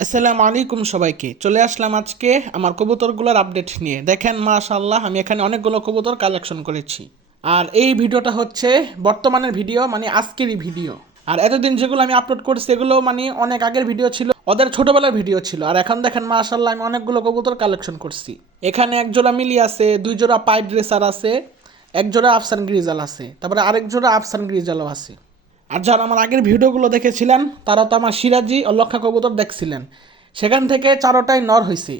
আসসালামু আলাইকুম সবাইকে। চলে আসলাম আজকে আমার কবুতরগুলোর আপডেট নিয়ে। দেখেন মাশাআল্লাহ, আমি এখানে অনেকগুলো কবুতর কালেকশন করেছি। আর এই ভিডিওটা হচ্ছে বর্তমানের ভিডিও, মানে আজকেরই ভিডিও। আর এতদিন যেগুলো আমি আপলোড করছি এগুলো মানে অনেক আগের ভিডিও ছিল, ওদের ছোটবেলার ভিডিও ছিল। আর এখন দেখেন মাশাআল্লাহ, আমি অনেকগুলো কবুতর কালেকশন করছি। এখানে এক জোড়া মিলি আছে, দুই জোড়া পাইড রেসার আছে, এক জোড়া আফসান গ্রিজাল আছে, তারপরে আরেক জোড়া আফসান গ্রিজালও আছে। আর যারা আমার আগের ভিডিওগুলো দেখেছিলেন তারা তো আমার সিরাজি ও লক্ষা কবুতর দেখছিলেন, সেখান থেকে চারোটাই নর হয়েছে।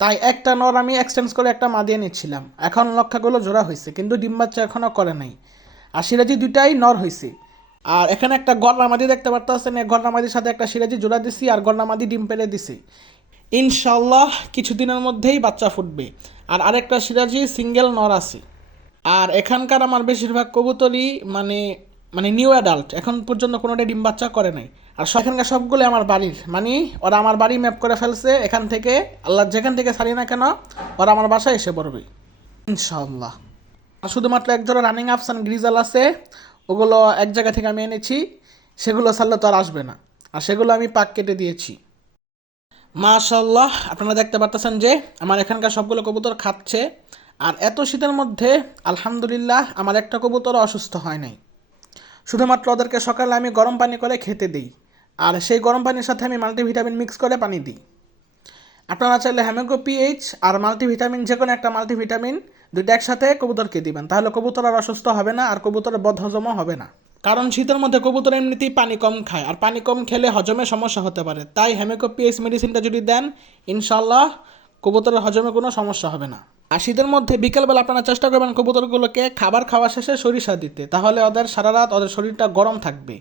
তাই একটা নর আমি এক্সচেঞ্জ করে একটা মাদিয়ে নিচ্ছিলাম। এখন লক্ষাগুলো জোড়া হয়েছে কিন্তু ডিম বাচ্চা এখনও করে নাই। আর সিরাজি দুইটাই নর হয়েছে। আর এখানে একটা গরনা মাদি দেখতে পারতেছেন, এই গরনা মাদির সাথে একটা সিরাজি জোড়া দিছি, আর গরনা মাদি ডিম পেড়ে দিছি। ইনশাল্লাহ কিছুদিনের মধ্যেই বাচ্চা ফুটবে। আর আরেকটা সিরাজি সিঙ্গেল নর আছে। আর এখানকার আমার বেশিরভাগ কবুতরই মানে মানে নিউ অ্যাডাল্ট, এখন পর্যন্ত কোনোটাই ডিম বাচ্চা করে নাই। আর এখানকার সবগুলো আমার বাড়ির, মানে ওরা আমার বাড়ি ম্যাপ করে ফেলছে। এখান থেকে আল্লাহ যেখান থেকে ছাড়ি না কেন ওরা আমার বাসায় এসে পড়বে ইনশাআল্লাহ। আর শুধুমাত্র এক জোড়া রানিং আফসান গ্রিজাল আছে, ওগুলো এক জায়গা থেকে আমি এনেছি, সেগুলো ছাড়লে তো আর আসবে না। আর সেগুলো আমি পাক কেটে দিয়েছি। মাশাআল্লাহ, আপনারা দেখতে পারতেছেন যে আমার এখানকার সবগুলো কবুতর খাচ্ছে। আর এত শীতের মধ্যে আলহামদুলিল্লাহ আমার একটা কবুতরও অসুস্থ হয় নাই। শুধুমাত্র ওদেরকে সকালে আমি গরম পানি করে খেতে দিই, আর সেই গরম পানির সাথে আমি মাল্টিভিটামিন মিক্স করে পানি দিই। আপনারা চাইলে হ্যামেগো পিএইচ আর মাল্টিভিটামিন, যে কোনো একটা মাল্টিভিটামিন দুইটা একসাথে কবুতরকে দিবেন, তাহলে কবুতর আর অসুস্থ হবে না, আর কবুতরের বদহজমও হবে না। কারণ শীতের মধ্যে কবুতর এমনিতেই পানি কম খায়, আর পানি কম খেলে হজমে সমস্যা হতে পারে। তাই হ্যামেগো পিএইচ মেডিসিনটা যদি দেন ইনশাল্লাহ কবুতরের হজমে কোনো সমস্যা হবে না। আর শীতের মধ্যে বিকেলবেলা আপনারা চেষ্টা করবেন কবুতরগুলোকে খাবার খাওয়া শেষে সরিষা দিতে, তাহলে ওদের সারা রাত ওদের শরীরটা গরম থাকবে।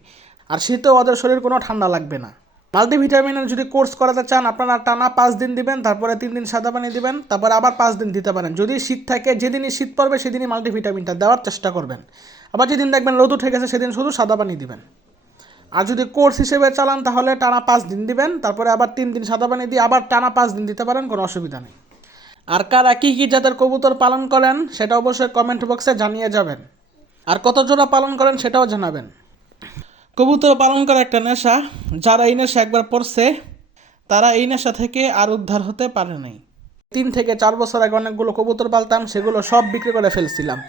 আর শীতেও ওদের শরীর কোনো ঠান্ডা লাগবে না। মাল্টিভিটামিনের যদি কোর্স করাতে চান আপনারা টানা 5 দিন দিবেন, তারপরে 3 দিন সাদা পানি দিবেন, তারপরে আবার 5 দিন দিতে পারেন। যদি শীত থাকে, যেদিনই শীত পড়বে সেদিনই মাল্টিভিটামিনটা দেওয়ার চেষ্টা করবেন। আবার যেদিন দেখবেন রোদ উঠে গেছে সেদিন শুধু সাদা পানি দিবেন। আর যদি কোর্স হিসেবে চালান তাহলে টানা 5 দিন দিবেন, তারপরে আবার 3 দিন সাদা পানি দিয়ে আবার টানা 5 দিন দিতে পারেন, কোনো অসুবিধা নেই। আর কারা কী কী জাতের কবুতর পালন করেন সেটা অবশ্যই কমেন্ট বক্সে জানিয়ে যাবেন। আর কত জোড়া পালন করেন সেটাও জানাবেন। কবুতর পালন করা একটা নেশা, যারা এই নেশা একবার পড়ছে তারা এই নেশা থেকে আর উদ্ধার হতে পারে নাই। 3 থেকে 4 বছর আগে অনেকগুলো কবুতর পালতাম, সেগুলো সব বিক্রি করে ফেলছিলাম।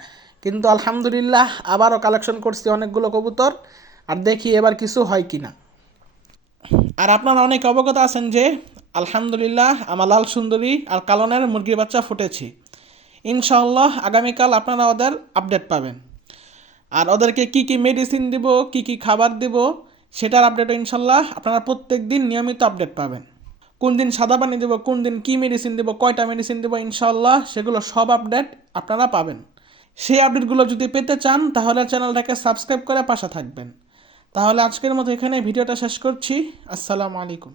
কিন্তু আলহামদুলিল্লাহ আবারও কালেকশন করছি অনেকগুলো কবুতর। আর দেখি এবার কিছু হয় কি না। আর আপনারা অনেকে অবগত আছেন যে আলহামদুলিল্লাহ আমার লাল সুন্দরী আর কালনের মুরগির বাচ্চা ফুটেছে। ইনশাআল্লাহ আগামীকাল আপনারা ওদের আপডেট পাবেন। আর ওদেরকে কি কি মেডিসিন দিব, কি কি খাবার দিব, সেটার আপডেট ইনশাল্লাহ আপনারা প্রত্যেক দিন নিয়মিত আপডেট পাবেন। কোন দিন সাদা পানি দেবো, কোন দিন কী মেডিসিন দেবো, কয়টা মেডিসিন দেবো, ইনশাল্লাহ সেগুলো সব আপডেট আপনারা পাবেন। সেই আপডেটগুলো যদি পেতে চান তাহলে চ্যানেলটাকে সাবস্ক্রাইব করে পাশে থাকবেন। তাহলে আজকের মতো এখানে ভিডিওটা শেষ করছি। আসসালামু আলাইকুম।